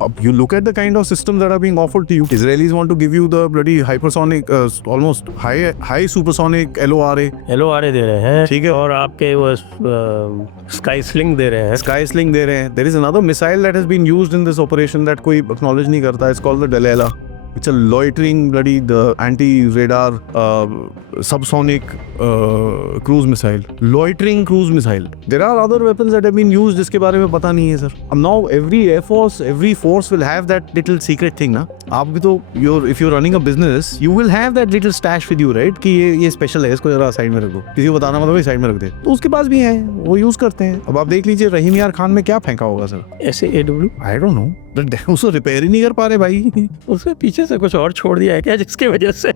You look at the kind of systems that are being offered to you. Israelis want to give you the bloody hypersonic, almost high supersonic LORA. LORA दे रहे हैं, ठीक है, और आपके वो sky sling दे रहे हैं. Sky Sling दे रहे हैं. There is another missile that has been used in this operation that कोई acknowledge नहीं करता. It's called the Delilah. It's a loitering bloody the anti-radar subsonic cruise missile. Loitering cruise missile. There are other weapons that have been used जिसके बारे में पता नहीं है sir. Now every air force, every force will have that little secret thing ना. आप भी तो if you're running a business, you will have that little stash with you, right? कि ये special है, इसको जरा साइड में रख दो. किसी को बताना मतलब साइड में रख दे. तो उसके पास भी है, वो यूज करते हैं. अब आप देख लीजिए रहीम यार खान में क्या फेंका होगा sir. SAW. I don't know. उसको रिपेयर ही नहीं कर पा रहे भाई. उसमें पीछे से कुछ और छोड़ दिया है क्या, जिसके वजह से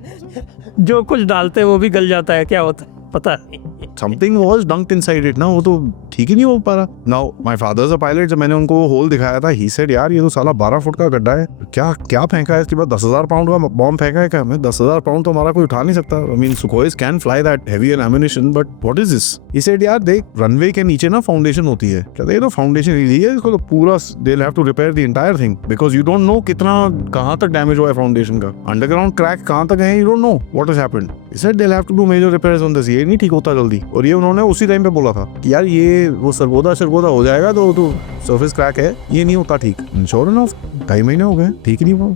जो कुछ डालते हैं वो भी गल जाता है, क्या होता है पता नहीं. Something was dunked inside it ना, वो तो ठीक ही नहीं हो पा रहा. Now my father's a pilot. जब मैंने उनको वो होल दिखाया था, he said यार ये तो साला 12 फुट का गड्ढा है. क्या फेंका है इसके बाद 10,000 पाउंड का बॉम्ब फेंका है क्या. मैं 10,000 पाउंड तो हमारा कोई उठा नहीं सकता. I mean Sukhois can fly that heavy ammunition, but what is this? He said यार देख रनवे के नीचे ना फाउंडेशन होती है. कहते ये तो फाउंडेशन ही ली है, इसको तो पूरा they'll have to repair the entire thing because you don't know कितना कहाँ तक डैमेज हुआ है फाउंडेशन का. अंडरग्राउंड क्रैक कहाँ तक है, you don't know what has happened. He said they'll have to do major repairs on this. ये नहीं ठीक होता जल्दी. और ये उन्होंने उसी टाइम पे बोला था कि यार ये वो सरगोदा हो जाएगा तो सरफेस क्रैक है, ये नहीं होता ठीक. श्योर एनफ 2.5 महीने हो गए, ठीक नहीं हुआ.